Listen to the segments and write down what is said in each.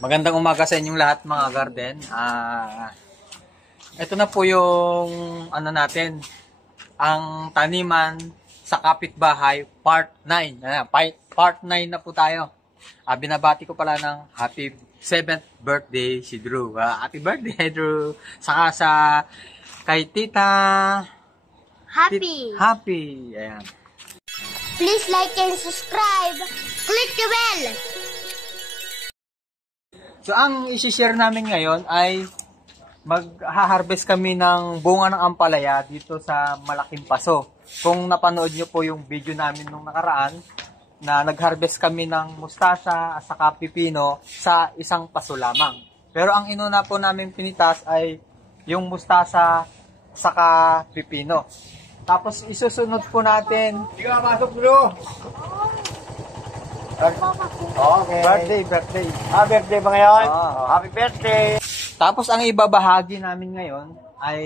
Magandang umaga sa inyong lahat mga garden. Ito na po yung ano natin, ang taniman sa kapitbahay part 9. Part 9 na po tayo. Binabati ko pala ng happy 7th birthday si Drew. Happy birthday Drew. Saka sa kay Tita Happy. Ayan. Please like and subscribe. Click the bell. So ang isi-share namin ngayon ay mag-harvest kami ng bunga ng ampalaya dito sa Malaking Paso. Kung napanood nyo po yung video namin nung nakaraan na nag-harvest kami ng mustasa at saka pipino sa isang paso lamang. Pero ang inuna po namin pinitas ay yung mustasa saka pipino. Tapos isusunod po natin. Hindi ka pasok, bro. Okay. Birthday. Birthday ba ngayon? Happy birthday. Tapos ang ibabahagi namin ngayon ay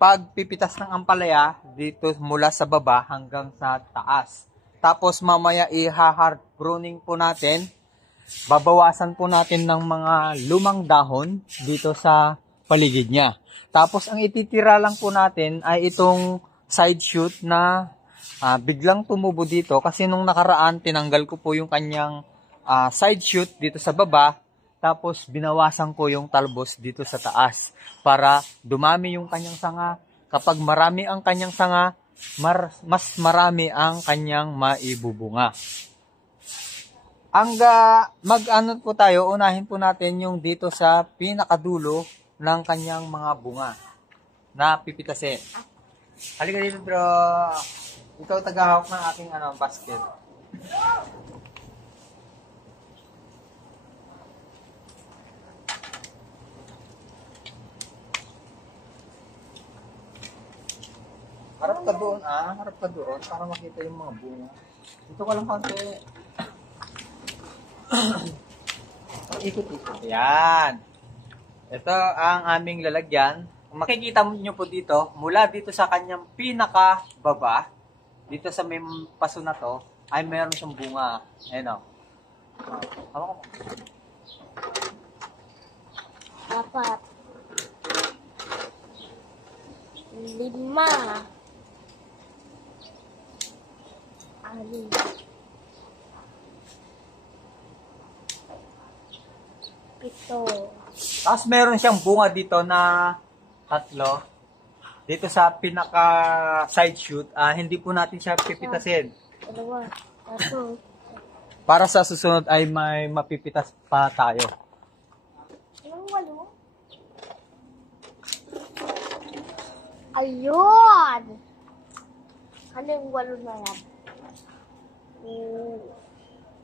pagpipitas ng ampalaya dito mula sa baba hanggang sa taas. Tapos mamaya i-hard pruning po natin. Babawasan po natin ng mga lumang dahon dito sa paligid niya. Tapos ang ititira lang po natin ay itong side shoot na biglang tumubo dito kasi nung nakaraan tinanggal ko po yung kanyang side shoot dito sa baba, tapos binawasan ko yung talbos dito sa taas para dumami yung kanyang sanga. Kapag marami ang kanyang sanga, mas marami ang kanyang maibubunga. Mag-ano po tayo, unahin po natin yung dito sa pinakadulo ng kanyang mga bunga na pipitasin. Halika dito bro. Ikaw tagahawak ng aking basket. Harap ka doon harap ka doon para makita yung mga bunga. Dito ka lang konti. Ikot-ikot. Yan. Ito ang aming lalagyan. Kung makikita nyo po dito, mula dito sa kanyang pinaka-baba, dito sa may paso na to, ay meron siyang bunga. Ayan o. Hawa ko. 4, 5, 6, 7, Tapos meron siyang bunga dito na 3. Dito sa pinaka side shoot, hindi po natin siya pipitasin. 2, 3. Para sa susunod ay may mapipitas pa tayo. Anong 8? Ayun! Ano yung 8 na yan?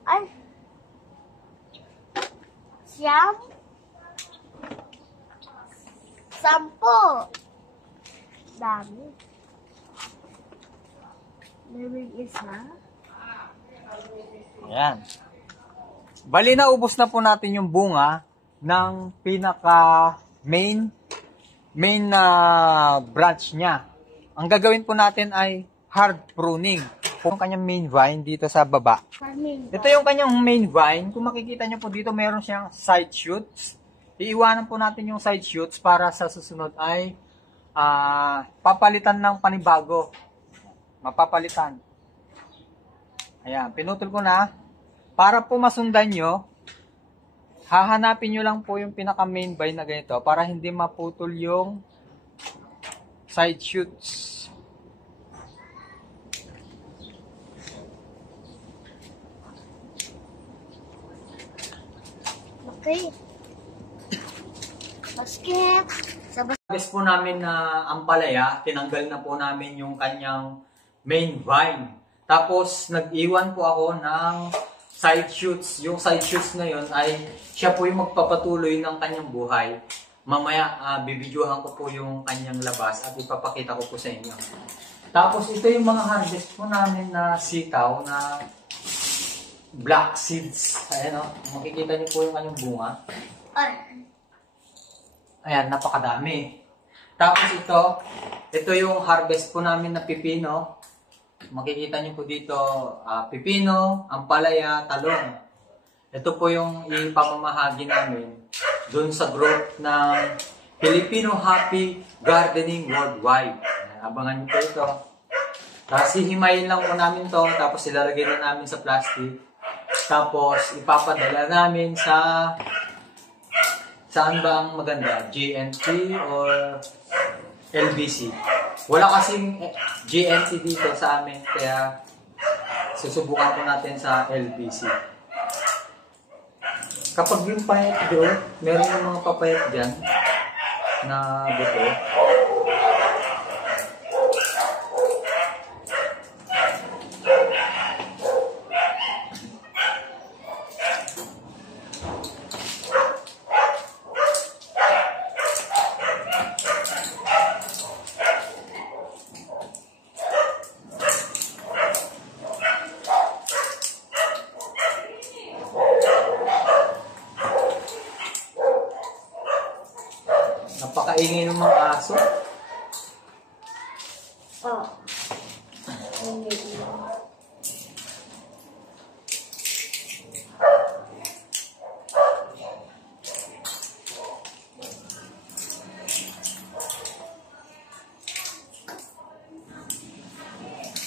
Ay! 9, 10. Dami. Meron isa. Ayan. Bali na ubos na po natin yung bunga ng pinaka main na branch niya. Ang gagawin po natin ay hard pruning. Kung kanyang main vine dito sa baba. Ito yung kanyang main vine. Kung makikita nyo po dito, meron siyang side shoots. Iiwanan po natin yung side shoots para sa susunod ay papalitan ng panibago. Mapapalitan. Ayan, pinutol ko na. Para po masundan nyo, hahanapin nyo lang po yung pinaka main vine na ganito para hindi maputol yung side shoots. Okay. Basket. Harvest po namin na ampalaya, tinanggal na po namin yung kanyang main vine. Tapos nag-iwan po ako ng side shoots. Yung side shoots na yun ay siya po yung magpapatuloy ng kanyang buhay. Mamaya bibidyohan ko po yung kanyang labas at ipapakita ko po sa inyo. Tapos ito yung mga harvest po namin na sitaw na black seeds. Ayan o, makikita niyo po yung kanyang bunga. Ayan, napakadami. Tapos ito yung harvest po namin na pipino. Makikita niyo po dito, pipino, ampalaya, talong. ito po yung ipapamahagi namin dun sa group ng Filipino Happy Gardening Worldwide. Abangan nyo po ito. Tapos hihimayin lang po namin to, tapos ilalagay na namin sa plastic. Tapos ipapadala namin sa saan ba ang maganda? GNT or LBC? Wala kasing GNT dito sa amin, kaya susubukan po natin sa LBC. Kapag yung payat doon, meron yung mga papayat dyan na buto. Napakaingay ng mga aso. Oh.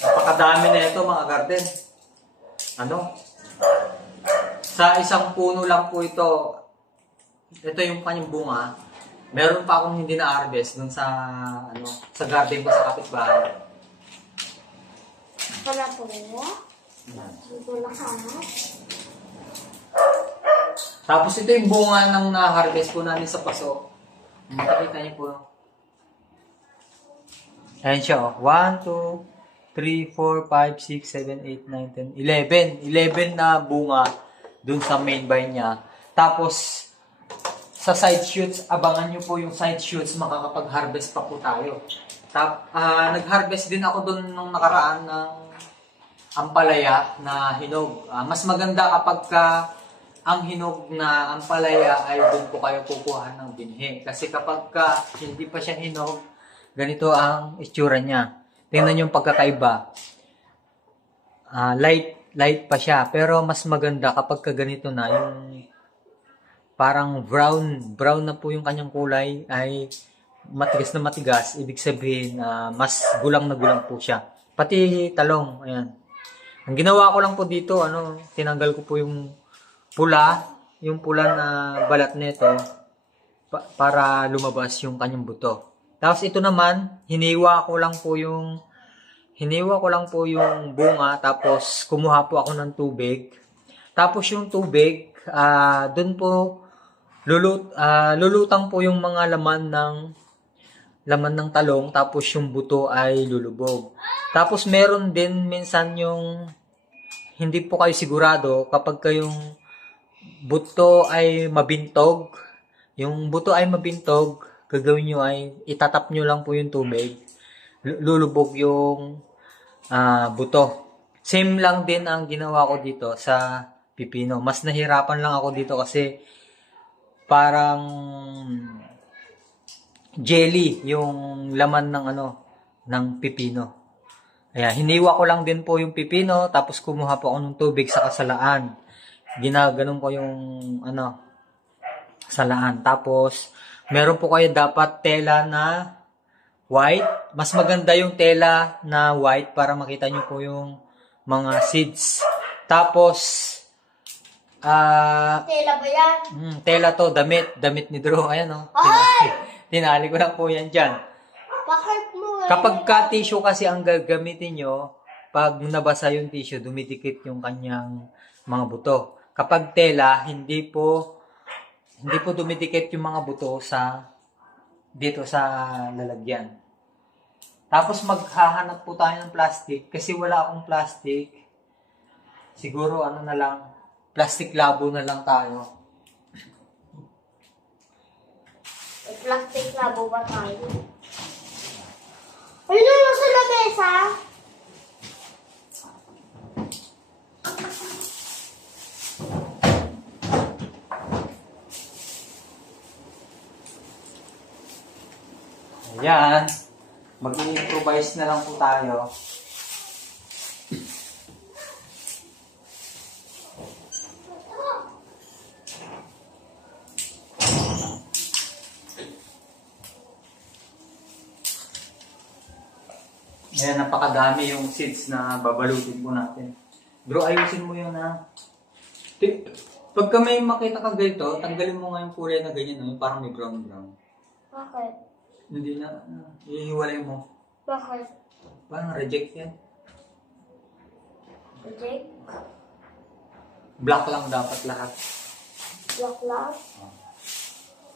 Napakadami na ito mga garden. Sa isang puno lang po ito. Ito yung kanyang bunga. Meron pa akong hindi na-harvest dun sa sa garden ko sa kapitbahay. Wala po nila? Wala ka. Tapos ito yung bunga ng na-harvest po namin sa paso. Makikita niyo po. Ayan siya, oh. 1, 2, 3, 4, 5, 6, 7, 8, 9, 10, 11. 11 na bunga dun sa main vine niya. Tapos, sa side shoots, abangan nyo po yung side shoots, makakapag-harvest pa po tayo. Nag-harvest din ako dun nung nakaraan ng ampalaya na hinog. Mas maganda kapag ang hinog na ampalaya ay dun po kayo kukuha ng binhi. Kasi kapag hindi pa siya hinog, ganito ang itsura niya. Tingnan nyo yung pagkakaiba. Light pa siya, pero mas maganda kapag ganito na, yung parang brown na po yung kanyang kulay, ay matigas na matigas, ibig sabihin mas gulang na gulang po siya. Pati talong, ayan. Ang ginawa ko lang po dito, tinanggal ko po yung pula na balat nito para lumabas yung kanyang buto. Tapos ito naman, hiniwa ko lang po yung bunga, tapos kumuha po ako ng tubig. Tapos yung tubig, doon po lulutang po yung mga laman ng talong, tapos yung buto ay lulubog. Tapos meron din minsan yung hindi po kayo sigurado kapag kayong buto ay mabintog. Yung buto ay mabintog, gagawin nyo ay itatap nyo lang po yung tubig. Lulubog yung buto. Same lang din ang ginawa ko dito sa pipino. Mas nahirapan lang ako dito kasi parang jelly yung laman ng pipino. Kaya hiniwa ko lang din po yung pipino, tapos kumuha po ako ng tubig sa kasalaan. Ginaganon ko yung salaan. Tapos meron po kayo dapat tela na white. Mas maganda yung tela na white para makita nyo po yung mga seeds. Tapos Tela ba yan? Tela to, damit ni Drew. Ayan, oh. Tinali ko lang po yan dyan. Bakit mo? Kapag tissue kasi ang gagamitin nyo, pag nabasa yung tissue, dumidikit yung kanyang mga buto. Kapag tela, hindi po dumidikit yung mga buto dito sa lalagyan. Tapos maghahanap po tayo ng plastic kasi wala akong plastic. Siguro plastic labo na lang tayo. Plastic labo ba tayo? Ayun na sa lamesa. Ayan. Mag-i-improvise na lang po tayo. Ayan, napakadami yung seeds na babalutin po natin. Bro, ayusin mo yun ha. Pagka may makita ka ganito, tanggalin mo nga yung kulay na ganyan, no? Yung parang may brown-brown. Bakit? Hindi na, ihiwalay mo. Bakit? Parang reject yan. Jake? Black lang dapat lahat. Black lang?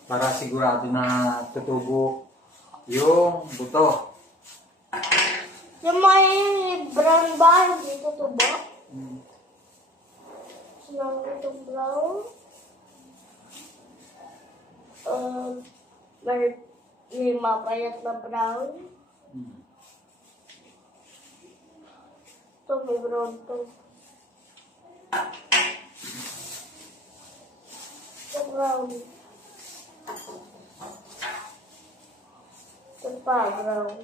Para sigurado na tutubo yung buto. Yung may brown ba? Hindi tutubo? Yung itong brown? May mapayat na brown? Ito may brown to. Ito brown. Ito pa brown.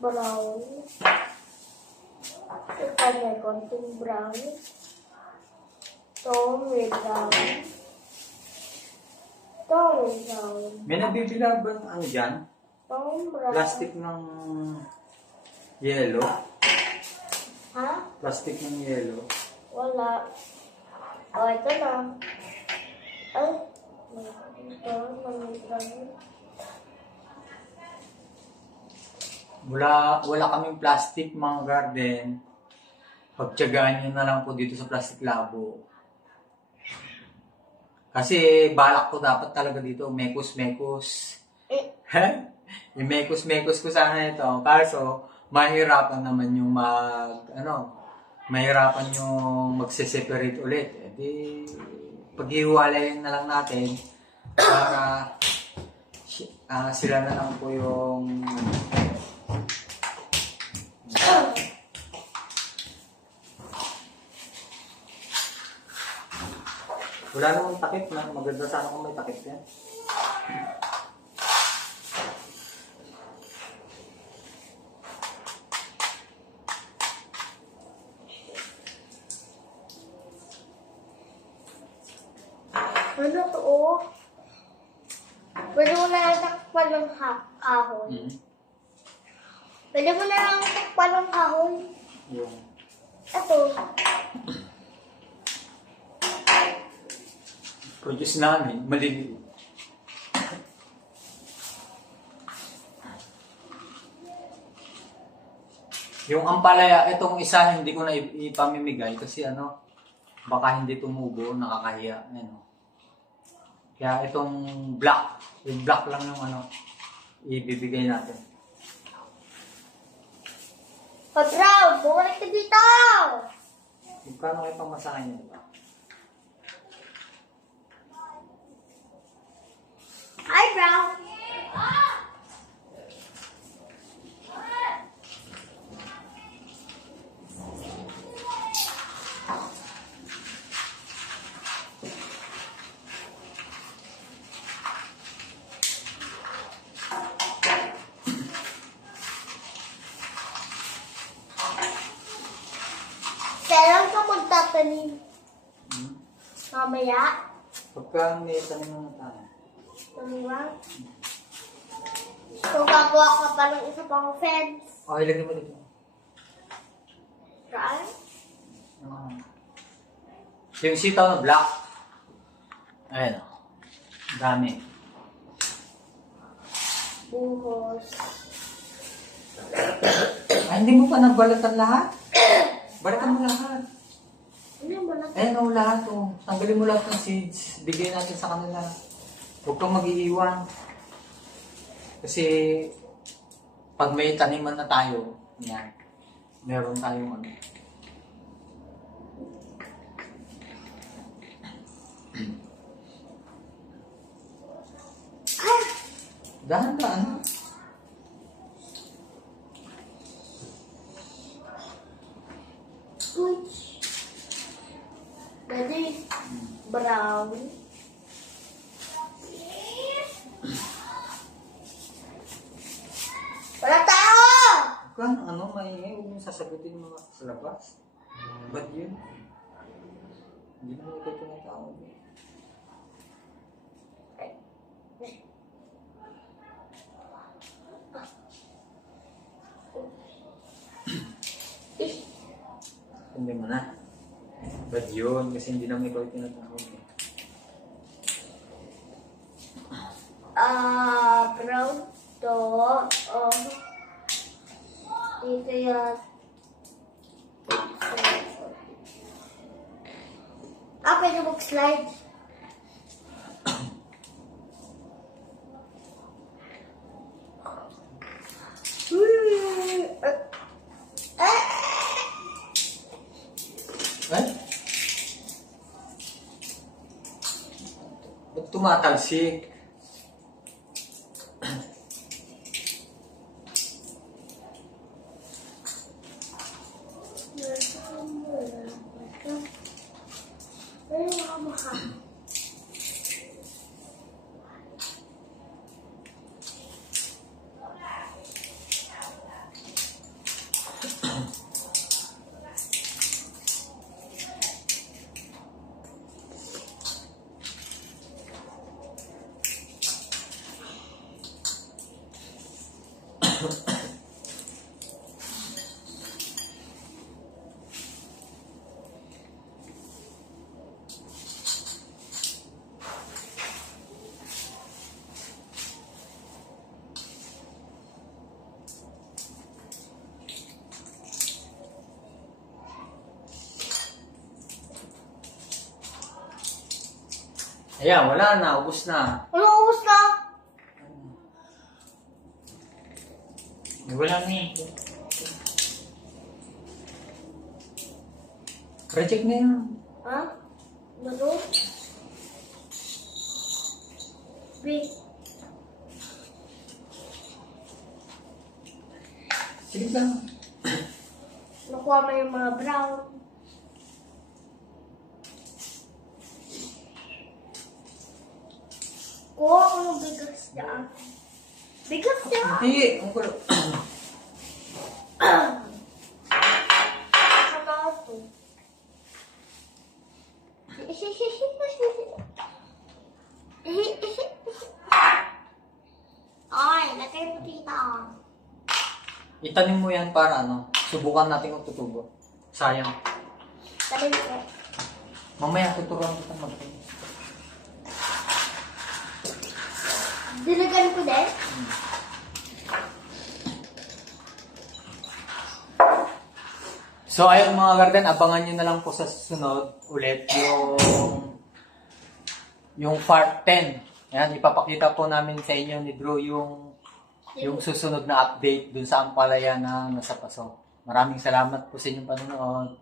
Brown. Ito pa may konting brown. Ito may brown. Ito may brown. May nabibila ba ano dyan? Ito brown. Plastic ng yellow. Ha? Plastic ng yellow. Wala. O, ito na. Ay. Ito, may brown. Wala kaming plastic mga garden. Pagtyagaan nyo na lang po dito sa Plastic Labo. Kasi balak ko dapat talaga dito, mekos-mekos. Yung mekos-mekos ko sana ito. Kaso, mahirapan naman yung mahirapan yung magse-separate ulit. E di, paghiwalayin na lang natin para sila na lang po yung wala namang takip na. Maganda sana kung may takip yan. Ano to? Pwede mo na lang takpan ng kahoy. Pwede mo na lang takpan ng kahoy. Yung Ito. produce namin, maliliit. Yung ampalaya, itong isa hindi ko na ipamimigay kasi baka hindi tumubo, nakakahiya. Kaya itong black, yung black lang yung ibibigay natin. Pag-brown, bumalik ka dito! Magkano kayo pamasahin niya, diba? Hi, brown! Kailan ka magtatanim? Mamaya? Pagka may tanim na tayo. Taniwa? So, gagawa ka pa ng isa pang fence. Okay, lagyan mo dito. Right? Yung sitaw na black. Ayan o. Dami. Buhos. Ay, hindi mo pa nagbalatan lahat? Balatan mo lahat. Ano yung balat? Ayan o, lahat o. Tanggalin mo lahat ng seeds. Bigay natin sa kanila. Huwag kang mag-iiwan. Kasi, pag may taniman na tayo, yan, meron tayong dahan-dahan. Daddy, brown. Wala tao! Kung maingay, huwag mo sasagutin mo sa labas. Ba't yun? Hindi naman ito tinatawag. Hindi mo na. Ba't yun? Kasi hindi naman ikaw tinatawag eh. Brown to. Dito yan. Pwede mag-slide. Ay? Ba't tumatalsik? Ayan, wala na. Ubus na. Ubus na. Wala na eh. Project na yan. Ha? Ano to? Big. Sige lang. Nakuha mo yung mga brown. Kuha ko ng bigas niya. Bigas niya? Hindi. Ang kulo. Saka ito. Ay, lagay mo dito. Itanim mo yan para ano, subukan natin kung tutubo. Sayang. Talim ko. Mamaya tuturuan kita mag-tanim. Dilagan ko din? So ayun mga garden, abangan nyo na lang po sa susunod ulit yung part 10. Yan, ipapakita po namin sa inyo ni Drew yung susunod na update dun sa Ampalaya na nasa paso. Maraming salamat po sa inyong panonood.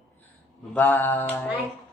Bye-bye! Bye.